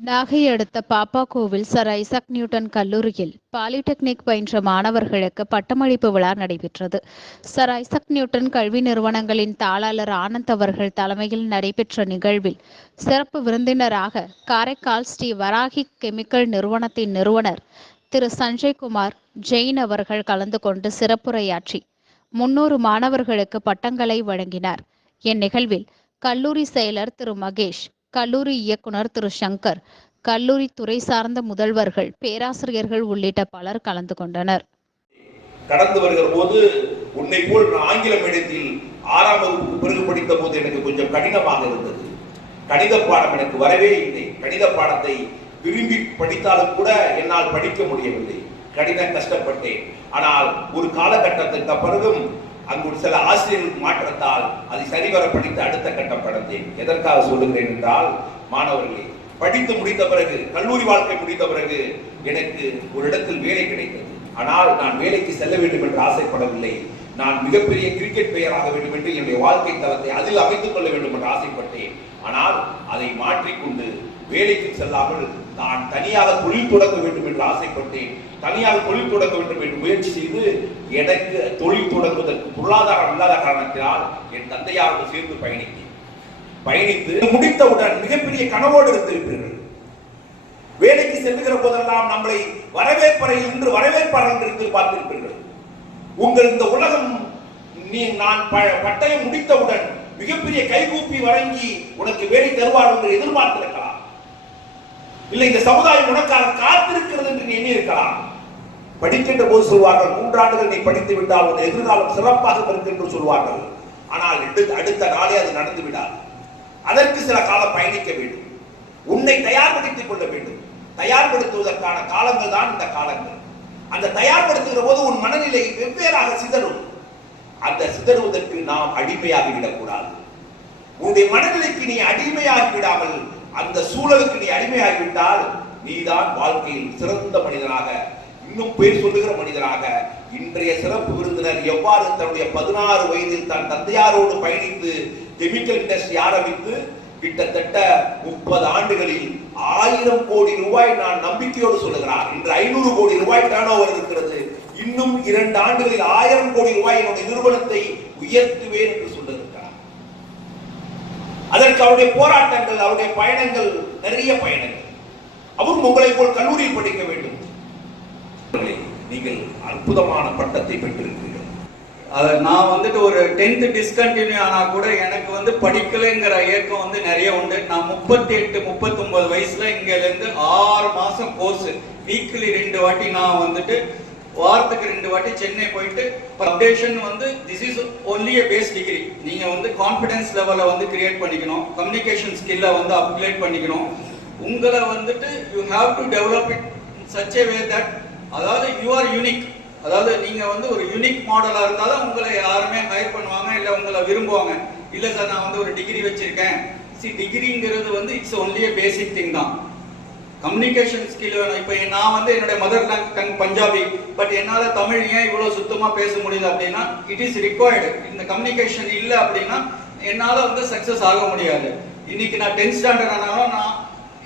நாகை அடுத்த Pappa Kovil sir Isaac Newton கல்லூரியில் polytechnic பயின்ற மாணவர்களுக்கு பட்டமளிப்பு விழா நடைபெற்றது. சர் ஐசக் நியூட்டன் கல்வி நிறுவனங்களின் தாளாளர் ஆனந்த் அவர்கள் தலைமையில் நடைபெற்ற நிகழ்வில் சிறப்பு விருந்தினராக காரைக்கால் ஸ்ரீ வராகி கெமிக்கல் நிறுவனத்தின் நிறுவனர் திரு சஞ்சய்குமார் ஜெயின் அவர்கள் கலந்து கொண்டு சிறப்புரையாற்றி முன்னூறு மாணவர்களுக்கு பட்டங்களை வழங்கினார். இந்நிகழ்வில் கல்லூரி செயலர் திரு மகேஷ் கல்லூரி இயக்குனர் திரு. சங்கர் கல்லூரி துறை சார்ந்த முதல்வர்கள் பேராசிரியர்கள் உள்ளிட்ட பலர் கலந்து கொண்டனர். கடந்து வருகிற போது உன்னை போல் நான் ஆங்கில மீடியத்தில் ஆறாம் வகுப்பு பிறகு படித்த போது எனக்கு கொஞ்சம் கடினமாக இருந்தது. கணித பாடம் எனக்கு வரவே இல்லை. கணித பாடத்தை விரும்பி படித்தாலும் கூட என்னால் படிக்க முடியவில்லை. கடின கஷ்டப்பட்டேன். ஆனால் ஒரு காலகட்டத்திற்கு பிறகும் அங்கு சில ஆசிரியர்கள் மாற்றத்தால் அதை சரிவர படித்து அடுத்த கட்டம் படத்தேன் எதற்காக சொல்லுகிறேன் என்றால் மாணவர்களே படித்து முடித்த பிறகு கல்லூரி வாழ்க்கை முடித்த பிறகு எனக்கு ஒரு இடத்தில் வேலை கிடைத்தது. ஆனால் நான் வேலைக்கு செல்ல வேண்டும் என்று ஆசைப்படவில்லை. நான் மிகப்பெரிய கிரிக்கெட் பிளேயர் ஆக வேண்டும் என்று என்னுடைய வாழ்க்கை தளத்தை அதில் அமைத்துக் கொள்ள வேண்டும் என்று ஆசைப்பட்டேன். ஆனால் அதை மாற்றிக்கொண்டு வேலைக்கு செல்லாமல் நான் தனியாக தொழில் தொடங்க வேண்டும் என்று ஆசைப்பட்டேன். தனியாக தொழில் தொடங்க வேண்டும் என்று முயற்சி செய்து எனக்கு தொழில் தொடங்குவதற்கு பொருளாதாரம் இல்லாத காரணத்தினால் என் தந்தையாரோடு சேர்ந்து பயணித்தேன். பயணித்து முடித்தவுடன் மிகப்பெரிய கனவோடு இருந்திருப்பீர்கள் வேலைக்கு செல்லுகிற போதெல்லாம் நம்மளை வரவேற்பறையில் நின்று வரவேற்பார்கள் என்று பார்த்திருப்பீர்கள். உங்கள் இந்த உலகம் நீ நான் ப- பட்டயம் முடித்தவுடன் மிகப்பெரிய கைகூப்பி வழங்கி உனக்கு வேலை தருவார் என்று எதிர்பார்த்திருக்கலாம் இல்லை இந்த சமுதாயம் உனக்காக காத்திருக்கிறது என்று நீ எண்ணி இருக்கலாம் படிக்கின்ற போது சொல்வார்கள் மூன்றாண்டுகள் நீ படித்து விட்டால் உன் எதிர்காலம் சிறப்பாக இருக்கு என்று சொல்வார்கள். ஆனால் அடுத்த அடுத்த நாளே அது நடந்து விடாது. அதற்கு சில காலம் பயணிக்க வேண்டும். உன்னை தயார்படுத்திக் கொள்ள வேண்டும். தயார்படுத்துவதற்கான காலங்கள் தான் இந்த காலங்கள். அந்த தயார்படுத்துகிற போது உன் மனநிலை வெவ்வேறாக சிதறும். அந்த சிதறுவதற்கு நாம் அடிமையாகி விடக்கூடாது உன்னுடைய மனநிலைக்கு நீ அடிமையாகி விடாமல் அந்த சூழலுக்கு நீ அடிமையாகிவிட்டால் நீதான் வாழ்க்கையில் சிறந்த மனிதனாக இன்னும் பேர் சொல்லுகிற மனிதனாக. இன்றைய சிறப்பு விருந்தினர் எவ்வாறு தன்னுடைய பதினாறு வயதில் தன் தந்தையாரோடு பயணித்து கெமிக்கல் இண்டஸ்ட்ரி ஆரம்பித்து கிட்டத்தட்ட முப்பது ஆண்டுகளில் ஆயிரம் கோடி ரூபாய் நான் நம்பிக்கையோடு சொல்லுகிறார். இன்று ஐநூறு கோடி ரூபாய் டர்ன் இருக்கிறது. இன்னும் இரண்டு ஆண்டுகளில் ஆயிரம் கோடி ரூபாய் என்னுடைய நிறுவனத்தை உயர்த்துவேன் என்று சொல்லுகிறார். அதற்கு அவருடைய போராட்டங்கள் அவருடைய பயணங்கள் நிறைய பயணங்கள். அவரும் உங்களை போல் கல்லூரியில் படிக்க வேண்டும். நீங்கள் அற்புதமான பட்டத்தை பெற்றிருக்கிறீர்கள். அதை நான் வந்துட்டு ஒரு டென்த்து டிஸ்கண்டினியூ ஆனால் கூட எனக்கு வந்து படிக்கலைங்கிற ஏக்கம் வந்து நிறைய உண்டு. நான் முப்பத்தி எட்டு முப்பத்தொன்பது வயசில் இங்கேருந்து ஆறு மாதம் கோர்ஸ் வீக்லி ரெண்டு வாட்டி நான் வந்துட்டு வாரத்துக்கு ரெண்டு வாட்டி சென்னை போயிட்டு அப்டேஷன் வந்து this is only a base degree நீங்க வந்து கான்ஃபிடன்ஸ் லெவலை வந்து கிரியேட் பண்ணிக்கணும். கம்யூனிகேஷன் ஸ்கில்லை வந்து அப்கிரேட் பண்ணிக்கணும். உங்களை வந்துட்டு you have to develop it such a way that அதாவது யூ ஆர் யூனிக் அதாவது நீங்க வந்து ஒரு யூனிக் மாடலா இருந்தாலும் உங்களை யாருமே ஹையர் பண்ணுவாங்க இல்லை உங்களை விரும்புவாங்க. இல்லை சார் நான் வந்து ஒரு டிகிரி வச்சிருக்கேன். சி டிகிரிங்கிறது வந்து இட்ஸ் ஒன்லி பேசிக் திங் தான். கம்யூனிகேஷன் ஸ்கில் வேணும். இப்போ நான் வந்து என்னுடைய மதர் டங் பஞ்சாபி பட் என்னால் தமிழ் ஏன் இவ்வளோ சுத்தமாக பேச முடியுது அப்படின்னா இட் இஸ் ரிக்வயர்டு இந்த கம்யூனிகேஷன் இல்லை அப்படின்னா என்னால் வந்து சக்ஸஸ் ஆக முடியாது. இன்னைக்கு நான் டென்த் ஸ்டாண்டர்ட் ஆனாலும் நான்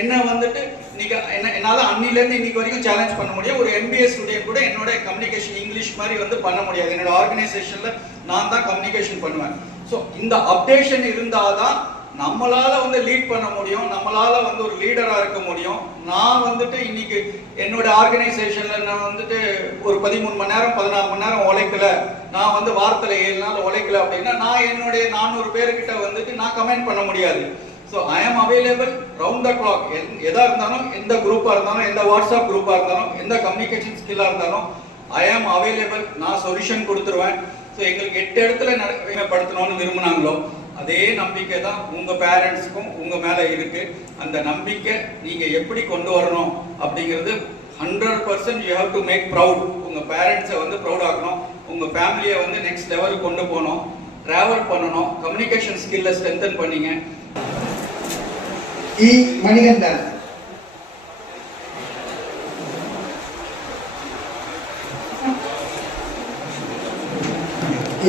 என்ன வந்துட்டு இன்னைக்கு என்ன என்னால் அன்னிலேருந்து இன்னைக்கு வரைக்கும் சேலஞ்ச் பண்ண முடியும். ஒரு எம்பிஏ ஸ்டூடெண்ட் கூட என்னோட கம்யூனிகேஷன் இங்கிலீஷ் மாதிரி வந்து பண்ண முடியாது. என்னோட ஆர்கனைசேஷனில் நான் தான் கம்யூனிகேஷன் பண்ணுவேன். ஸோ இந்த அப்டேஷன் இருந்தால் தான் நம்மளால வந்து லீட் பண்ண முடியும் நம்மளால வந்து ஒரு லீடரா இருக்க முடியும். நான் வந்துட்டு இன்னைக்கு என்னோட ஆர்கனைசேஷன்ல நான் வந்துட்டு ஒரு பதிமூணு மணி நேரம் பதினாறு மணி நேரம் உழைக்கல. நான் வந்து வாரத்துல ஏழு நாள் உழைக்கல அப்படின்னா நான் என்னுடைய நானூறு பேர்கிட்ட வந்துட்டு நான் கமெண்ட் பண்ண முடியாது. ஸோ ஐ ஆம் அவைலபிள் ரவுண்ட் த கிளாக் எதா இருந்தாலும் எந்த குரூப்பா இருந்தாலும் எந்த வாட்ஸ்அப் குரூப்பா இருந்தாலும் எந்த கம்யூனிகேஷன் ஸ்கில்லா இருந்தாலும் ஐ ஆம் அவைலபிள் நான் சொல்யூஷன் கொடுத்துருவேன். ஸோ எங்களுக்கு எட்டு இடத்துல நடைமுறைப்படுத்தணும்னு விரும்புனாங்களோ அதே நம்பிக்கை தான் உங்கள் பேரண்ட்ஸ்க்கும் உங்கள் மேலே இருக்குது அந்த நம்பிக்கை நீங்கள் எப்படி கொண்டு வரணும் அப்படிங்கிறது hundred percent you have to make proud உங்கள் பேரண்ட்ஸை வந்து ப்ரௌட் ஆக்கணும். உங்கள் ஃபேமிலியை வந்து நெக்ஸ்ட் லெவலுக்கு கொண்டு போகணும். ட்ராவல் பண்ணணும். கம்யூனிகேஷன் ஸ்கில்லை ஸ்ட்ரென்தன் பண்ணிங்க. இ மணிகண்டன்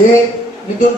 ஏ மிதுன்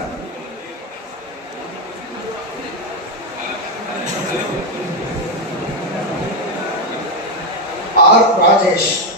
Kaddish.